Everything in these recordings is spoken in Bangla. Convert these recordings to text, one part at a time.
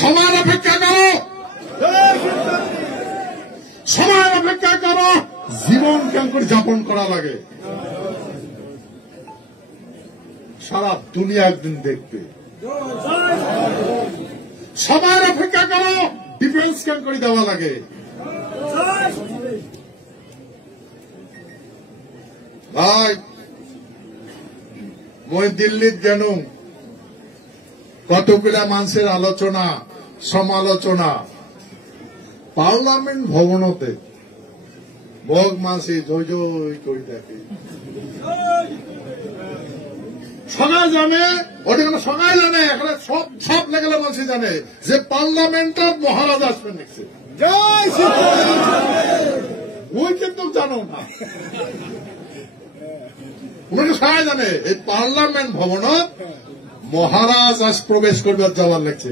সময়ের অপেক্ষা করো, সময়ের অপেক্ষা করো। জীবন কেমন করে যাপন করা লাগে সারা দুনিয়া একদিন দেখবে। সময়ের অপেক্ষা করো, ডিফেন্স কেমন করে দেওয়া লাগে। ভাই মই দিল্লিত গেনু, কতগুলা মানুষের আলোচনা সমালোচনা পার্লামেন্ট ভবনতে বগ মাসি জয় জয় করে দেখে। সবাই জানে, ওটা সবাই জানে, এখানে সব লেগেলে মানুষ জানে যে পার্লামেন্টে মহারাজ আসবেন দেখছে। ওই কিন্তু জানো না, ওনাকে সবাই জানে এই পার্লামেন্ট ভবনত মহারাজ আজ প্রবেশ করবে যাওয়ার লাগছে।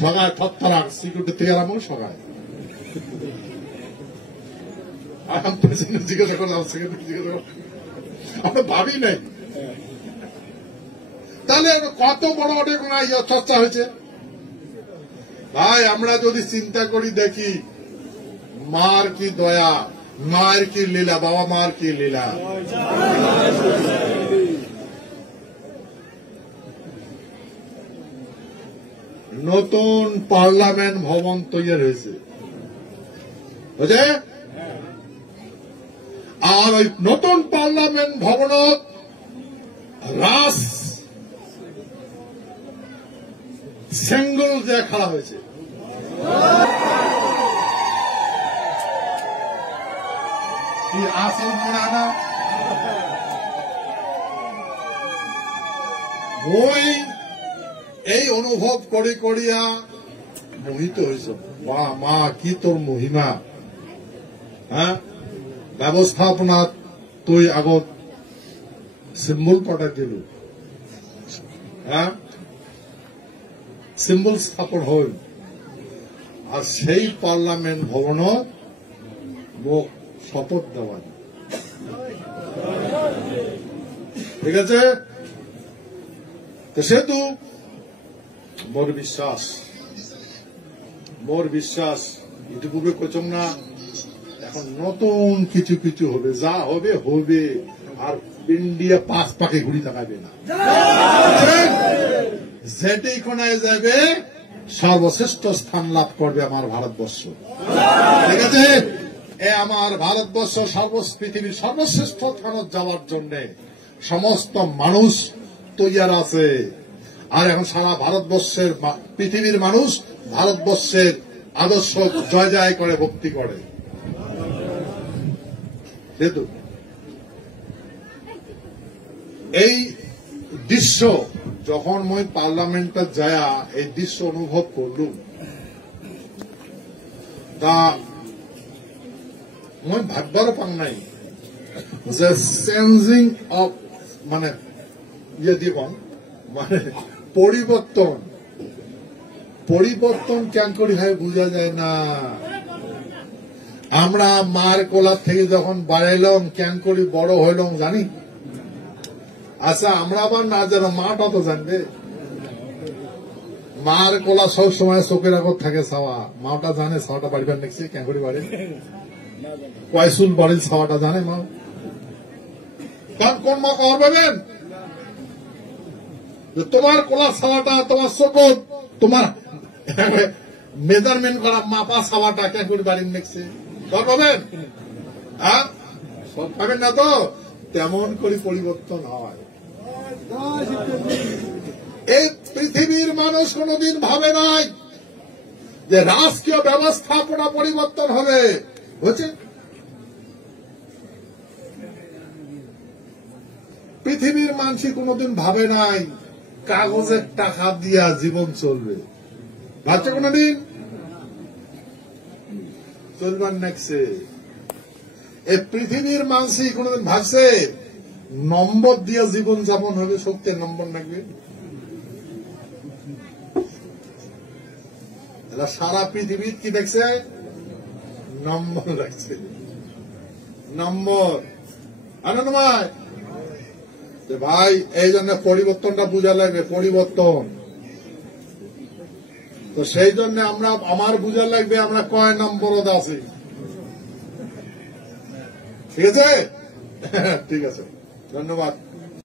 সবাই থরথরা সিকিউরিটি থেকে আরম্ভ সবাই জিজ্ঞাসা করলাম, আমরা ভাবি নাই। তাহলে কত বড় চর্চা হয়েছে ভাই। আমরা যদি চিন্তা করি দেখি, মার কি দয়া, মায়ের কি লীলা, বাবা মার কি লীলা। নতুন পার্লামেন্ট ভবন তৈরি হয়েছে, বুঝে? আর ওই নতুন পার্লামেন্ট ভবনত রাস সেঙ্গল দিয়ে খেলা হয়েছে। কি আসল মনে না ওই এই অনুভব করে করিয়া মোহিত হয়েছ। মা কি তোর মহিমা, হ্যাঁ ব্যবস্থাপনা তুই আগত সিম্বল পাঠাই দিল, হ্যাঁ সিম্বল স্থাপন হল। আর সেই পার্লামেন্ট ভবনত মোক শপথ দেওয়া, ঠিক আছে? তো সেহেতু মোর বিশ্বাস এটুকু কচম না, এখন নতুন কিছু কিছু হবে, যা হবে হবে। আর ইন্ডিয়া পাঁচ পাকে ঘুরি তাকাবে না, যেটি কোনায় যাবে সর্বশ্রেষ্ঠ স্থান লাভ করবে আমার ভারতবর্ষ, ঠিক আছে? আমার ভারতবর্ষ পৃথিবীর সর্বশ্রেষ্ঠ স্থানত যাওয়ার জন্য সমস্ত মানুষ তৈয়ার আছে। আর এখন সারা ভারতবর্ষের পৃথিবীর মানুষ ভারতবর্ষের আদর্শ জয় জয় করে ভক্তি করে। যেহেতু এই দৃশ্য যখন মই পার্লামেন্টে যায়া এই দৃশ্য অনুভব করলুম, তা মই ভাববার পাং নাই যে চেঞ্জিং অফ মানে জীবন মানে পরিবর্তন কেন করি হয় বোঝা যায় না। আমরা মার কোলার থেকে যখন বাড়াইলাম কেন করি বড় হইলাম জানি। আচ্ছা আমরা আবার না জানো, মাটা তো জানবে। মার কোলা সব সময় চোখের আগত থাকে ছাওয়া, মাটা জানে ছাওয়াটা বাড়িবার নেছি কেন করি বাড়ি কয়সুল বাড়ির ছাওয়াটা জানে মা। কোন মা কর পাবেন তোমার কোলার ছাওয়াটা, তোমার চোখত তোমার মেজারমেন্ট করা মাপা ছাওয়াটা কেন করি বাড়ির নেছি কর পাবেন? হ্যাঁ সব পাবেন না তো। তেমন করে পরিবর্তন হয়। এই পৃথিবীর মানুষ কোনদিন ভাবে নাই যে রাষ্ট্রীয় ব্যবস্থাপনা পরিবর্তন হবে, হচ্ছে? পৃথিবীর মানুষ কোনদিন ভাবে নাই কাগজের টাকা দিয়া জীবন চলবে, ভাবছে কোনদিন? চলবার নেকছে। এই পৃথিবীর মানুষ কোনদিন ভাবছে নম্বর দিয়ে জীবন যাপন হবে, শক্তির নম্বর লাগবে? সারা পৃথিবীর কি দেখছে? নম্বর দেখছে, নম্বর। আনন্দময় ভাই এই জন্য পরিবর্তনটা বোঝা লাগবে। পরিবর্তন তো সেই জন্য আমরা আমার বুঝা লাগবে আমরা কয় নম্বরত আছি। ঠিক আছে ঠিক আছে, ধন্যবাদ।